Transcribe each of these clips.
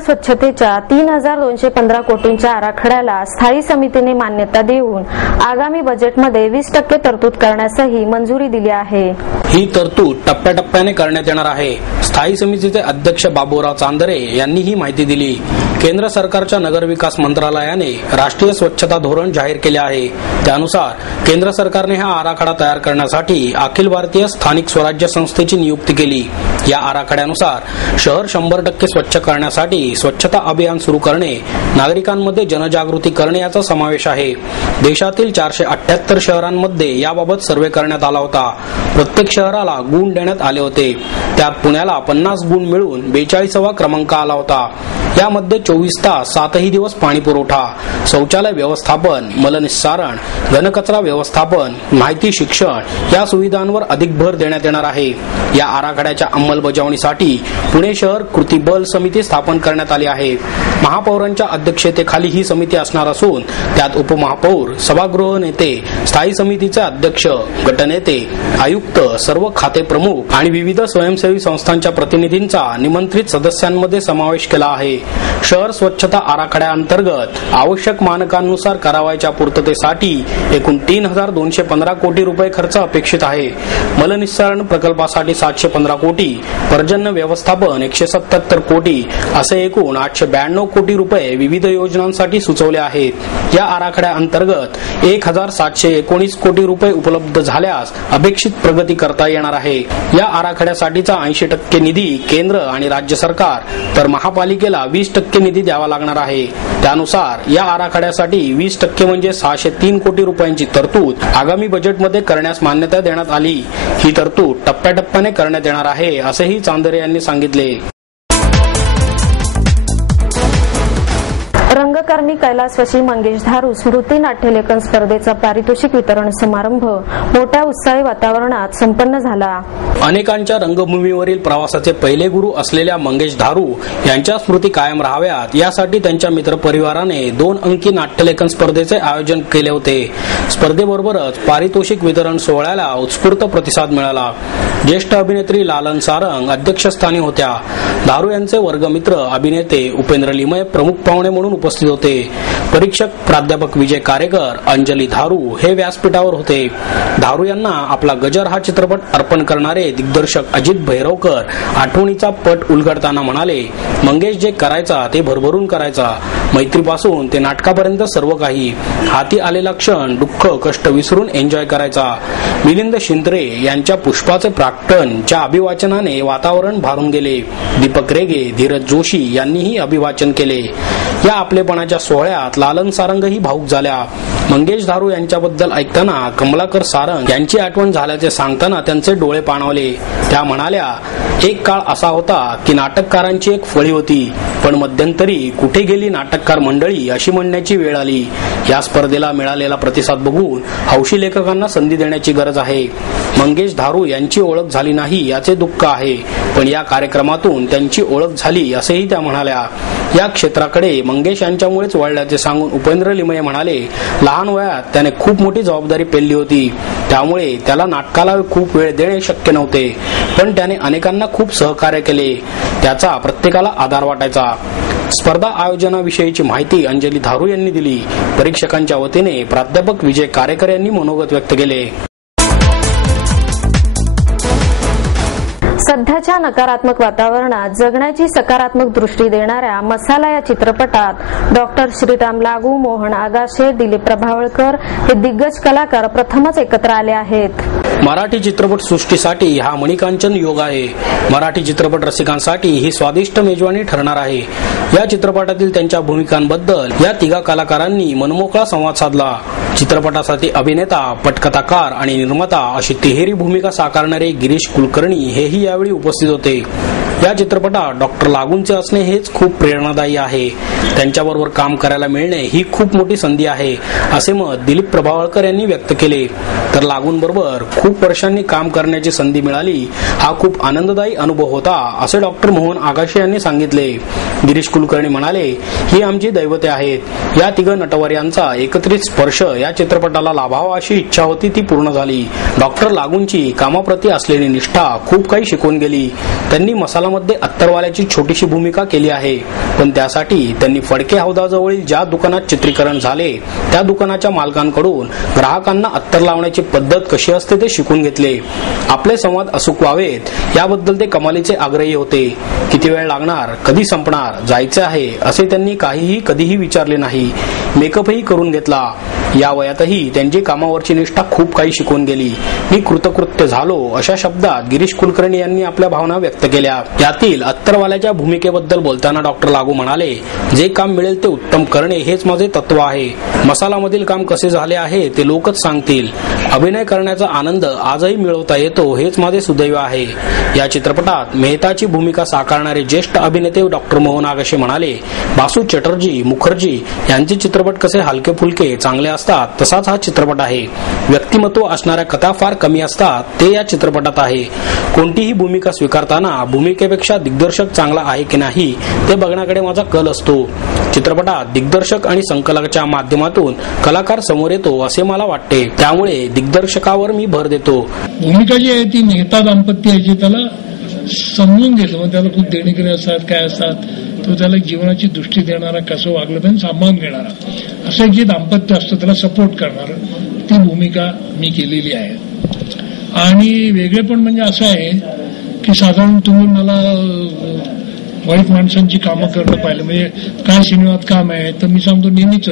स्वच्छतेच्या 3215 कोटींच्या आराखड्याला स्थायी समितीने मान्यता देऊन आगामी बजेटमध्ये 20% तरतूद करण्यासही मंजुरी दिली आहे। ही तरतूद टप्प्याटप्प्याने करण्यात येणार आहे। स्थायी समितीचे अध्यक्ष बाबूराव चांदरे यांनी ही माहिती दिली। केंद्र सरकारच्या नगरविकास मंत्रालयाने राष्ट्रीय स्वच्छता धोरण जाहीर केले आहे। त्यानुसार केंद्र सरकारने हा आराखडा तयार करण्यासाठी अखिल भारतीय स्थानिक स्वराज्य संस्थेची नियुक्ती केली। या आराखड्यानुसार शहर 100% स्वच्छ करण्यासाठी स्वच्छता अभियान सुरू करणे, नागरिकांमध्ये जनजागृती करणे याचा समावेश आहे। देशातील 478 शहरांमध्ये याबाबत सर्वे करण्यात आला होता। प्रत्येक शहराला गुण देण्यात आले होते। त्यात पुण्याला 50 गुण मिळून 42वा क्रमांक आला होता। यामध्ये 24 तास 7ही दिवस पाणी पुरवठा, शौचालय व्यवस्थापन, मलनिस्सारण, घनकचरा व्यवस्थापन, माहिती शिक्षण या सुविधांवर अधिक भर देण्यात येणार आहे। या आराखड्याच्या अंमलबजावणीसाठी पुणे शहर कृती बल समिती स्थापन करण्यात आली आहे। महापौरांच्या अध्यक्षतेखाली ही समिती असणार असून त्यात उपमहापौर, सभागृह नेते, स्थायी समितीचे अध्यक्ष, गटनेते, आयुक्त, सर्व खाते प्रमुख आणि विविध स्वयंसेवी संस्थांच्या प्रतिनिधींचा निमंत्रित सदस्यांमध्ये समावेश केला आहे। शहर स्वच्छता आराखड्याअंतर्गत आवश्यक मानकांनुसार करावयाच्या पूर्ततेसाठी एकूण 3215 कोटी रुपये खर्च अपेक्षित आहे। मलनिस्सारण प्रकल्पासाठी 715 कोटी, पर्जन्य व्यवस्थापन 177 कोटी असे एकूण 892 कोटी रुपये विविध योजनांसाठी सुचवले आहेत। या आराखड्याअंतर्गत 1719 कोटी रुपये उपलब्ध झाल्यास अपेक्षित प्रगती करता येणार आहे। या आराखड्यासाठीचा 80% निधी केंद्र आणि राज्य सरकार तर महापालिकेला 20% निधी द्यावा लागणार आहे। त्यानुसार या आराखड्यासाठी 20% म्हणजे 603 कोटी रुपयांची तरतूद आगामी बजेटमध्ये करण्यास मान्यता देण्यात आली। ही तरतूद टप्प्याटप्प्याने करण्यात येणार आहे असेही चांदरे यांनी सांगितले। रंगकर्मी कैलासवासी मंगेश धारू स्मृती नाट्यलेखन स्पर्धेचा पारितोषिक वितरण समारंभ मोठ्या उत्साही वातावरणात संपन्न झाला। अनेकांच्या रंगभूमीवरील प्रवासाचे पहिले गुरु असलेल्या मंगेश धारू यांच्या स्मृती कायम राहाव्यात यासाठी त्यांच्या मित्रपरिवाराने 2 अंकी नाट्यलेखन स्पर्धेचे आयोजन केले होते। स्पर्धेबरोबरच पारितोषिक वितरण सोहळ्याला उत्स्फूर्त प्रतिसाद मिळाला। ज्येष्ठ अभिनेत्री लालन सारंग अध्यक्षस्थानी होत्या। धारू यांचे वर्गमित्र अभिनेते उपेंद्र लिमये प्रमुख पाहुणे म्हणून उपस्थित होते। परीक्षक प्राध्यापक विजय कारेकर, अंजली धारू हे व्यासपीठावर होते। धारू यांना आपला गजर हा चित्रपट अर्पण करणारे दिग्दर्शक अजित भैरवकर आठवणीचा पट उलगडताना म्हणाले, मंगेश जे करायचा ते भरभरून करायचा, मैत्रीपासून ते नाटकापर्यंत सर्व काही, हाती आलेला क्षण दुःख कष्ट विसरून एन्जॉय करायचा। मिलिंद शिंत्रे यांच्या पुष्पाचे प्राक्तनच्या अभिवाचनाने वातावरण भारून गेले। दीपक रेगे, धीरज जोशी यांनीही अभिवाचन केले। या आपलेपणाच्या सोहळ्यात लालन सारंगही भावुक झाल्या। मंगेश धारू यांच्याबद्दल ऐकताना कमलाकर सारंग यांची आठवण झाल्याचे सांगताना त्यांचे डोळे पाणावले। त्या म्हणाल्या, एक काळ असा होता की नाटककारांची एक फळी होती, पण मध्यंतरी कुठे गेली नाटककार मंडळी अशी म्हणण्याची वेळ आली। या स्पर्धेला मिळालेला प्रतिसाद बघून हौशी लेखकांना संधी देण्याची गरज आहे। मंगेश धारू यांची ओळख झाली नाही याचे दुःख आहे, पण या कार्यक्रमातून त्यांची ओळख झाली असेही त्या म्हणाल्या। या क्षेत्राकडे मंगेश यांच्यामुळेच वळल्याचे सांगून उपेंद्र लिमये म्हणाले, लहान वयात त्याने खूप मोठी जबाबदारी पेलली होती, त्यामुळे त्याला नाटकाला खूप वेळ देणे शक्य नव्हते, पण त्याने अनेकांना खूप सहकार्य केले, त्याचा प्रत्येकाला आधार वाटायचा। स्पर्धा आयोजनाविषयीची माहिती अंजली धारू यांनी दिली। परीक्षकांच्या वतीने प्राध्यापक विजय कारेकर यांनी मनोगत व्यक्त केले। सध्याच्या नकारात्मक वातावरणात जगण्याची सकारात्मक दृष्टी देणाऱ्या मसाला या चित्रपटात डॉक्टर श्रीराम लागू, मोहन आगाशे, दिलीप प्रभावळकर हे दिग्गज कलाकार प्रथमच एकत्र आले आहेत। मराठी चित्रपट सृष्टीसाठी हा मणिकांचन योग आहे। मराठी चित्रपट रसिकांसाठी ही स्वादिष्ट मेजवानी ठरणार आहे। या चित्रपटातील त्यांच्या भूमिकांबद्दल या तिघा कलाकारांनी मनमोकळा संवाद साधला। चित्रपटासाठी अभिनेता, पटकथाकार आणि निर्माता अशी तिहेरी भूमिका साकारणारे गिरीश कुलकर्णी हेही यावेळी उपस्थित होते। या चित्रपटात डॉक्टर लागूंचे असणे हेच खूप प्रेरणादायी आहे। त्यांच्याबरोबर काम करायला मिळणे ही खूप मोठी संधी आहे, असे मत दिलीप प्रभावळकर यांनी व्यक्त केले। तर लागूंबरोबर खूप खूप वर्षांनी काम करण्याची संधी मिळाली हा खूप आनंददायी अनुभव होता, असे डॉक्टर मोहन आगाशे यांनी सांगितले. गिरीश कुलकर्णी म्हणाले, ही आमची दैवते आहेत. या तिघ नटवर्यांचा एकत्रित स्पर्श या चित्रपटाला लाभावा अशी इच्छा होती, ती पूर्ण झाली. डॉक्टर लागूंची कामाप्रती असलेली निष्ठा खूप काही शिकवून गेली. त्यांनी मसालामध्ये अत्तरवाल्याची छोटीशी भूमिका केली आहे, पण त्यासाठी त्यांनी फडके हौदाजवळील ज्या दुकानात चित्रीकरण झाले त्या दुकानाच्या मालकांकडून ग्राहकांना अत्तर लावण्याची पद्धत कशी असते ते शिकून घेतले. आपले संवाद अचूक व्हावेत याबद्दल ते कमालीचे आग्रही होते. किती वेळ लागणार, कधी संपणार, जायचे आहे असे त्यांनी काहीही कधीही विचारले नाही. मेकअपही करून घेतला. या वयातही त्यांची कामावरची निष्ठा खूप काही शिकवून गेली. मी कृतकृत्य झालो अशा शब्दात गिरीश कुलकर्णी यांनी आपल्या भावना व्यक्त केल्या. यातील अत्तरवाल्याच्या भूमिकेबद्दल बोलताना डॉक्टर लागू म्हणाले, जे काम मिळेल ते उत्तम करणे हेच माझे तत्व आहे. मसालामधील काम कसे झाले आहे ते लोकच सांगतील. अभिनय करण्याचा आनंद आजही मिळवता येतो हेच माझे सुदैव आहे. या चित्रपटात मेहताची भूमिका साकारणारे ज्येष्ठ अभिनेते डॉक्टर मोहन आगाशे म्हणाले, बासू चटर्जी, मुखर्जी यांचे चित्रपट कसे हलके फुलके चांगले असतात तसाच हा चित्रपट आहे. व्यक्तिमत्व असणाऱ्या कथा फार कमी असतात, ते या चित्रपटात आहे. कोणतीही भूमिका स्वीकारताना भूमिकेपेक्षा दिग्दर्शक चांगला आहे की नाही ते बघण्याकडे माझा कल असतो. चित्रपटात दिग्दर्शक आणि संकलकाच्या माध्यमातून कलाकार समोर येतो असे मला वाटते, त्यामुळे दिग्दर्शकावर मी भर देतो. भूमिका जी आहे ती मेहता दाम्पत्य याची त्याला समजून घेतो. त्याला खूप देणेकरी असतात, काय असतात, तो त्याला जीवनाची दृष्टी देणारा, कसं वागलं पाहिजे सांभाळून घेणारा असं जे दाम्पत्य असतं त्याला सपोर्ट करणार ती भूमिका मी केलेली आहे. आणि वेगळेपण म्हणजे असं आहे की साधारण तुम्ही मला वाईट माणसांची कामं करणं पाहिलं, म्हणजे काय सिनेमात काम आहे तर मी सांगतो नेहमीच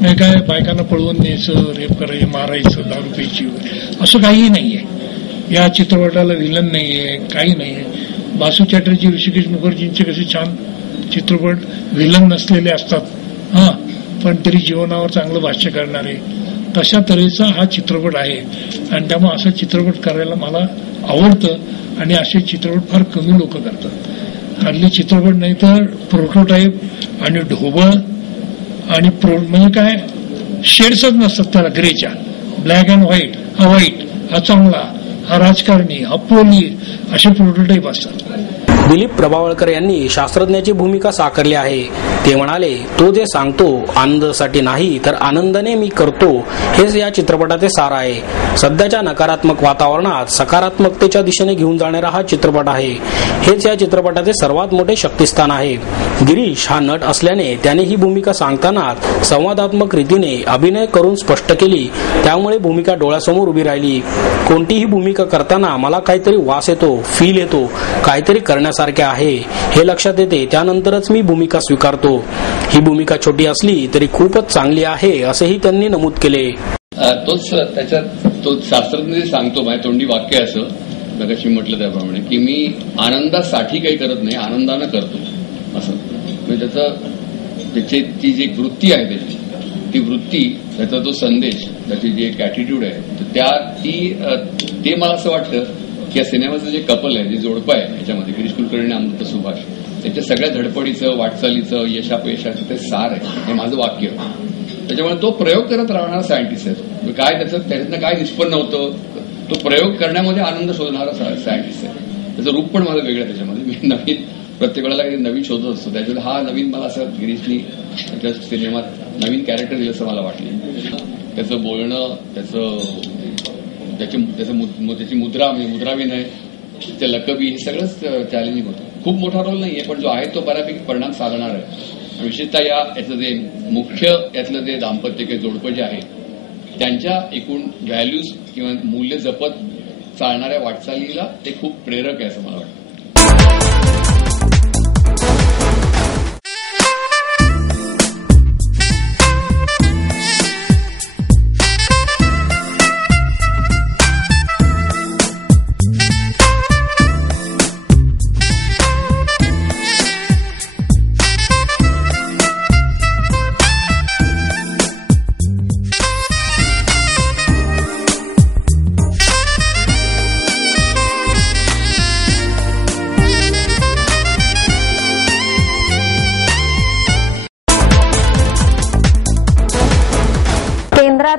नाही काय बायकांना पळवून न्यायचं, रेप करायचं, मारायचं, दारू प्यायची असं काहीही नाहीये. या चित्रपटाला विलन नाहीये, काही नाहीये. बासू चॅटर्जी, ऋषिकेश मुखर्जींचे कसे छान चित्रपट विलन नसलेले असतात पण तरी जीवनावर चांगलं भाष्य करणारे, तशा तऱ्हेचा हा चित्रपट आहे. आणि त्यामुळे असा चित्रपट करायला मला आवडतं आणि असे चित्रपट फार कमी लोक करतात. हल्ली चित्रपट नाही तर प्रोटोटाईप आणि ढोबळ आणि म्हणजे काय शेड्सच नसतात त्याला, ग्रेच्या, ब्लॅक अँड व्हाईट, हा व्हाईट, हा चांगला, हा राजकारणी, हा पोलीस, असे प्रोटोटाईप असतात. दिलीप प्रभावळकर यांनी शास्त्रज्ञाची भूमिका साकारली आहे. ते म्हणाले, तो जे सांगतो आनंदासाठी नाही तर आनंदाने मी करतो हेच या चित्रपटाचे सार आहे. सध्याच्या नकारात्मक वातावरणात सकारात्मकतेच्या दिशेने घेऊन जाणारा हा चित्रपट आहे. हेच या चित्रपटाचे सर्वात मोठे शक्तिस्थान आहे. गिरीश हा नट असल्याने त्याने ही भूमिका सांगताना संवादात्मक रीतीने अभिनय करून स्पष्ट केली, त्यामुळे भूमिका डोळ्यासमोर उभी राहिली. कोणतीही भूमिका करताना मला काहीतरी वास येतो, फील येतो, काहीतरी करण्यासारखे आहे हे लक्षात येते, त्यानंतरच मी भूमिका स्वीकारतो. ही भूमिका छोटी असली तरी खूपच चांगली आहे असेही त्यांनी नमूद केले. तोच त्याच्यात तो शास्त्रज्ञ सांगतो, माझ्या तोंडी वाक्य असं मगाशी म्हटलं त्याप्रमाणे की मी आनंदासाठी काही करत नाही, आनंदानं करतो असं. म्हणजे त्याची ती जी वृत्ती आहे त्याची, ती वृत्ती, त्याचा जो संदेश, त्याची जी एक ॲटिट्यूड आहे ते मला असं वाटतं की या सिनेमाचं जे कपल आहे, जे जोडपं आहे याच्यामध्ये गिरीश कुलकर्णी, अमृता सुभाष, त्याच्या सगळ्या धडपडीचं, वाटचालीचं, यशापयशाचं ते सार आहे, हे माझं वाक्य. त्याच्यामुळे तो प्रयोग करत राहणारा सायंटिस्ट आहे. काय त्याच्यातनं काय निष्पन्न होतं, तो प्रयोग करण्यामध्ये आनंद शोधणारा सायंटिस्ट आहे. त्याचं रूप पण माझं वेगळं. त्याच्यामध्ये मी नवीन प्रत्येक वेळेला काही नवीन शोधत असतो. त्याच्यामुळे हा नवीन मला असं गिरीशनी त्याच्या सिनेमात नवीन कॅरेक्टर दिलं असं मला वाटलं. त्याचं बोलणं, त्याची मुद्रा, म्हणजे मुद्राविनय, ते लकबी, हे सगळंच चॅलेंजिंग होतं. खूप मोठा रोल नाहीये पण जो आहे तो बऱ्यापैकी परिणाम साधणार आहे. विशेषतः याचं जे मुख्य यातलं जे दाम्पत्य किंवा जोडपं जे आहे त्यांच्या एकूण व्हॅल्यूज किंवा मूल्य जपत चालणाऱ्या वाटचालीला ते खूप प्रेरक आहे असं मला वाटतं.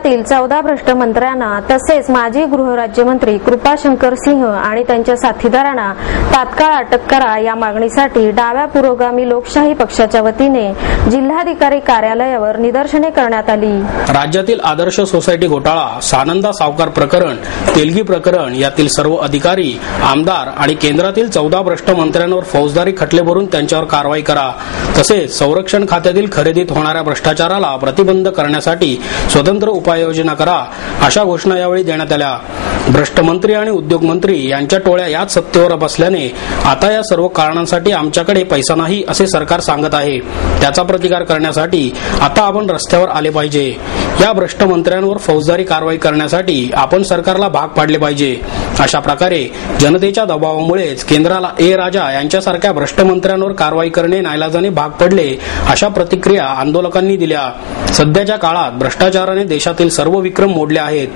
शहरातील 14 भ्रष्ट मंत्र्यांना तसेच माजी गृहराज्यमंत्री कृपाशंकर सिंह आणि त्यांच्या साथीदारांना तात्काळ अटक करा या मागणीसाठी डाव्या पुरोगामी लोकशाही पक्षाच्या वतीने जिल्हाधिकारी कार्यालयावर निदर्शने करण्यात आली। राज्यातील आदर्श सोसायटी घोटाळा, सानंदा सावकार प्रकरण, तेलगी प्रकरण यातील सर्व अधिकारी, आमदार आणि केंद्रातील 14 भ्रष्ट मंत्र्यांवर फौजदारी खटले भरून त्यांच्यावर कारवाई करा। तसेच संरक्षण खात्यातील खरेदीत होणाऱ्या भ्रष्टाचाराला प्रतिबंध करण्यासाठी स्वतंत्र उपाययोजना करा अशा घोषणा यावेळी देण्यात आल्या। भ्रष्ट मंत्री आणि उद्योग मंत्री यांच्या टोळ्या याच सत्तेवर बसल्याने आता या सर्व कारणांसाठी आमच्याकडे पैसा नाही असे सरकार सांगत आहे। त्याचा प्रतिकार करण्यासाठी आता आपण रस्त्यावर आले पाहिजे। या भ्रष्ट मंत्र्यांवर फौजदारी कारवाई करण्यासाठी आपण सरकारला भाग पाडले पाहिजे। अशा प्रकारे जनतेच्या दबावामुळेच केंद्राला राजा यांच्यासारख्या भ्रष्ट मंत्र्यांवर कारवाई करणे नाईलाजाने भाग पडले अशा प्रतिक्रिया आंदोलकांनी दिल्या। सध्याच्या काळात भ्रष्टाचाराने देशातील सर्व विक्रम मोडले आहेत।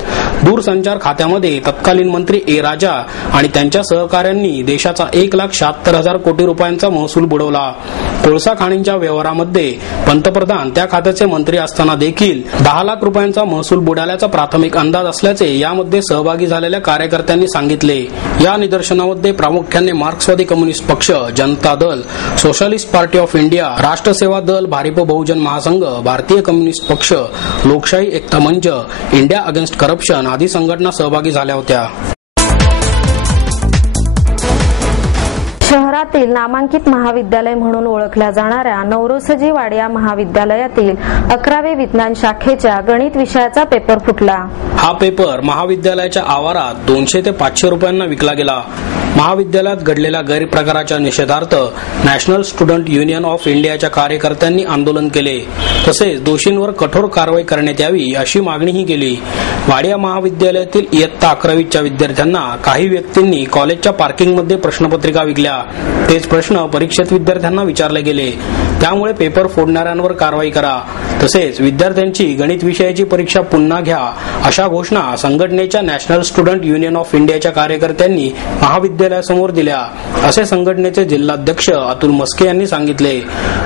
दूरसंचार खात्यामध्ये तत्कालीन मंत्री राजा आणि त्यांच्या सहकाऱ्यांनी देशाचा 1,76,000 कोटी रुपयांचा महसूल बुडवला। कोळसा खाणींच्या व्यवहारामध्ये पंतप्रधान त्या खात्याचे मंत्री असताना देखील 10 लाख रुपयांचा महसूल बुडाल्याचा प्राथमिक अंदाज असल्याचे यामध्ये सहभागी झालेल्या कार्यकर्त्यांनी सांगितले। या निदर्शनामध्ये प्रामुख्याने मार्क्सवादी कम्युनिस्ट पक्ष, Janata Dal, socialist party of India, राष्ट्र सेवा दल, भारिप बहुजन महासंघ, भारतीय कम्युनिस्ट पक्ष, लोकशाही एकता मंच, इंडिया अगेन्स्ट करप्शन आदी संघटना सहभागी झाल्या होत्या। शहरातील नामांकित महाविद्यालय म्हणून ओळखल्या जाणाऱ्या नवरोसजी वाडिया महाविद्यालयातील 11वी विज्ञान शाखेच्या गणित विषयाचा पेपर फुटला। हा पेपर महाविद्यालयाच्या आवारात 200 ते 500 रुपयांना विकला गेला। महाविद्यालयात घडलेल्या गैरप्रकाराच्या निषेधार्थ नॅशनल स्टुडंट युनियन ऑफ इंडियाच्या कार्यकर्त्यांनी आंदोलन केले। तसेच दोषींवर कठोर कारवाई करण्यात यावी अशी मागणीही केली। वाडिया महाविद्यालयातील इयत्ता 11वीच्या विद्यार्थ्यांना काही व्यक्तींनी कॉलेजच्या पार्किंगमध्ये प्रश्नपत्रिका विकल्या। तेच प्रश्न परीक्षेत विद्यार्थ्यांना विचारले गेले। त्यामुळे पेपर फोडणाऱ्यांवर कारवाई करा, तसेच विद्यार्थ्यांची गणित विषयाची परीक्षा पुन्हा घ्या अशा घोषणा संघटनेच्या नॅशनल स्टुडंट युनियन ऑफ इंडियाच्या कार्यकर्त्यांनी महाविद्यालयासमोर दिल्या, असे संघटनेचे जिल्हाध्यक्ष अतुल मस्के यांनी सांगितले।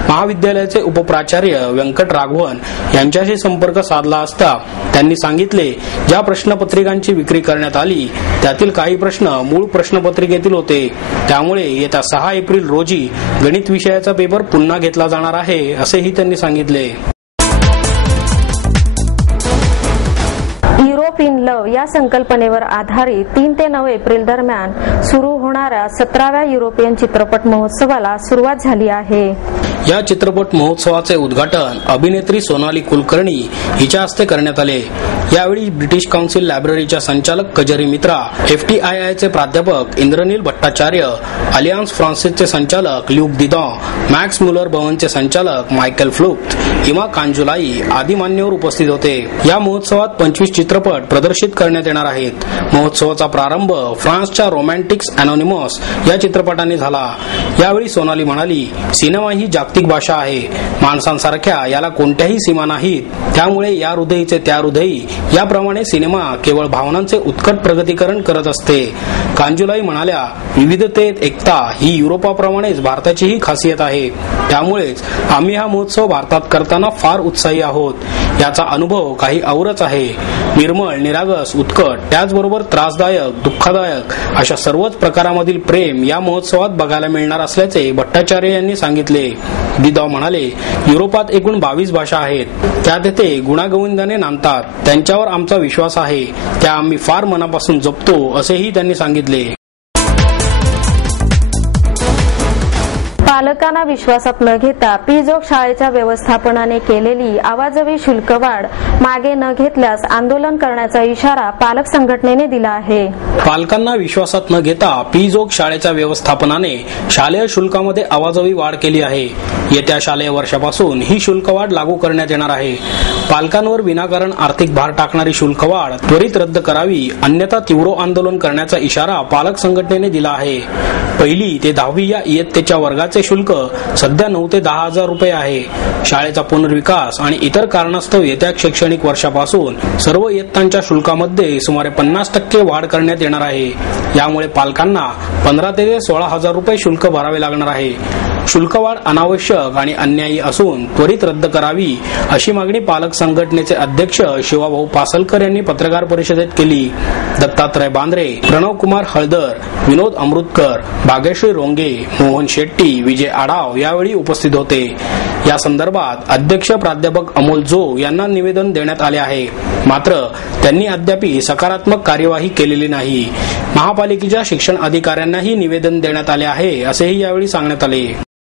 महाविद्यालयाचे उपप्राचार्य व्यंकट राघवन यांच्याशी संपर्क साधला असता त्यांनी सांगितले, ज्या प्रश्नपत्रिकांची विक्री करण्यात आली त्यातील काही प्रश्न मूळ प्रश्नपत्रिकेतील होते। त्यामुळे येत्या 6 एप्रिल रोजी गणित विषयाचा पेपर पुन्हा घेतला जाणार आहे, असेही त्यांनी सांगितले। युरोप इन लव्ह या संकल्पनेवर आधारित 3 ते 9 एप्रिल दरम्यान सुरू होणाऱ्या 17व्या युरोपियन चित्रपट महोत्सवाला सुरुवात झाली आहे। या चित्रपट महोत्सवाचे उद्घाटन अभिनेत्री सोनाली कुलकर्णी हिच्या हस्ते करण्यात आले। यावेळी ब्रिटिश काउन्सिल लायब्ररीच्या संचालक कजरी मित्रा, FTIIचे प्राध्यापक इंद्रनील भट्टाचार्य, अलियन्स फ्रान्सिसचे संचालक ल्यूक दिदॉ, मॅक्स मुलर भवनचे संचालक मायकेल फ्लुक्ट, इमा कांजुलाई आदी मान्यवर उपस्थित होते। या महोत्सवात 25 चित्रपट प्रदर्शित करण्यात येणार आहेत। महोत्सवाचा प्रारंभ फ्रान्सच्या रोमॅन्टिक्स अनोनिमस या चित्रपटाने झाला। यावेळी सोनाली म्हणाली, सिनेमा ही जागतिक भाषा आहे। माणसांसारख्या याला कोणत्याही सीमा नाहीत। त्यामुळे या हृदयीचे त्या हृदयी याप्रमाणे सिनेमा केवळ भावनांचे उत्कट प्रगतीकरण करत असते। कांजुलाई म्हणाल्या, विविधतेत एकता ही युरोपाप्रमाणेच भारताचीही खासियत आहे। त्यामुळेच आम्ही हा महोत्सव भारतात करताना फार उत्साही आहोत। याचा अनुभव काही औरच आहे। निर्मळ, निरागस, उत्कट, त्याचबरोबर त्रासदायक, दुःखदायक अशा सर्वच प्रकारामधील प्रेम या महोत्सवात बघायला मिळणार असल्याचे भट्टाचार्य यांनी सांगितले। दिदॉ म्हणाले, युरोपात एकूण 22 भाषा आहेत। त्यात ते गुणागोविंदाने नांदतात। त्यांच्यावर आमचा विश्वास आहे, त्या आम्ही फार मनापासून जपतो, असेही त्यांनी सांगितले। पालकांना विश्वासात न घेता पीजोग शाळेच्या व्यवस्थापनाने केलेली आवाजवी शुल्कवाढ मागे न घेतल्यास आंदोलन करण्याचा इशारा पालक संघटनेने दिला आहे। पालकांना विश्वासात न घेता पीजोग शाळेच्या व्यवस्थापनाने शालेय शुल्कामध्ये आवाजवी वाढ केली आहे। येत्या शालेय वर्षापासून ही शुल्कवाढ लागू करण्यात येणार आहे। पालकांवर विनाकारण आर्थिक भार टाकणारी शुल्कवाढ त्वरित रद्द करावी, अन्यथा तीव्र आंदोलन करण्याचा इशारा पालक संघटनेने दिला आहे। 1ली ते 10वी या इयत्तेच्या वर्गाचे शुल्क सध्या 9 ते 10 हजार रुपये आहे। शाळेचा पुनर्विकास आणि इतर कारणास्तव येत्या शैक्षणिक वर्षापासून सर्व इयत्तांच्या शुल्कामध्ये सुमारे 50% वाढ करण्यात येणार आहे। यामुळे पालकांना 15 ते 16 हजार रुपये शुल्क भरावे लागणार आहे। शुल्कवाढ अनावश्यक आणि अन्यायी असून त्वरित रद्द करावी अशी मागणी पालक संघटनेचे अध्यक्ष शिवाभाऊ पासलकर यांनी पत्रकार परिषदेत केली. दत्तात्रय बांद्रे, प्रणव कुमार हळदर, विनोद अमृतकर, भाग्यश्री रोंगे, मोहन शेट्टी, विजय आढाव यावेळी उपस्थित होते. या संदर्भात अध्यक्ष प्राध्यापक अमोल जो यांना निवेदन देण्यात आले आहे. मात्र त्यांनी अद्याप सकारात्मक कार्यवाही केलेली नाही. महापालिकेच्या शिक्षण अधिकाऱ्यांनाही निवेदन देण्यात आले आहे असेही यावेळी सांगण्यात आले.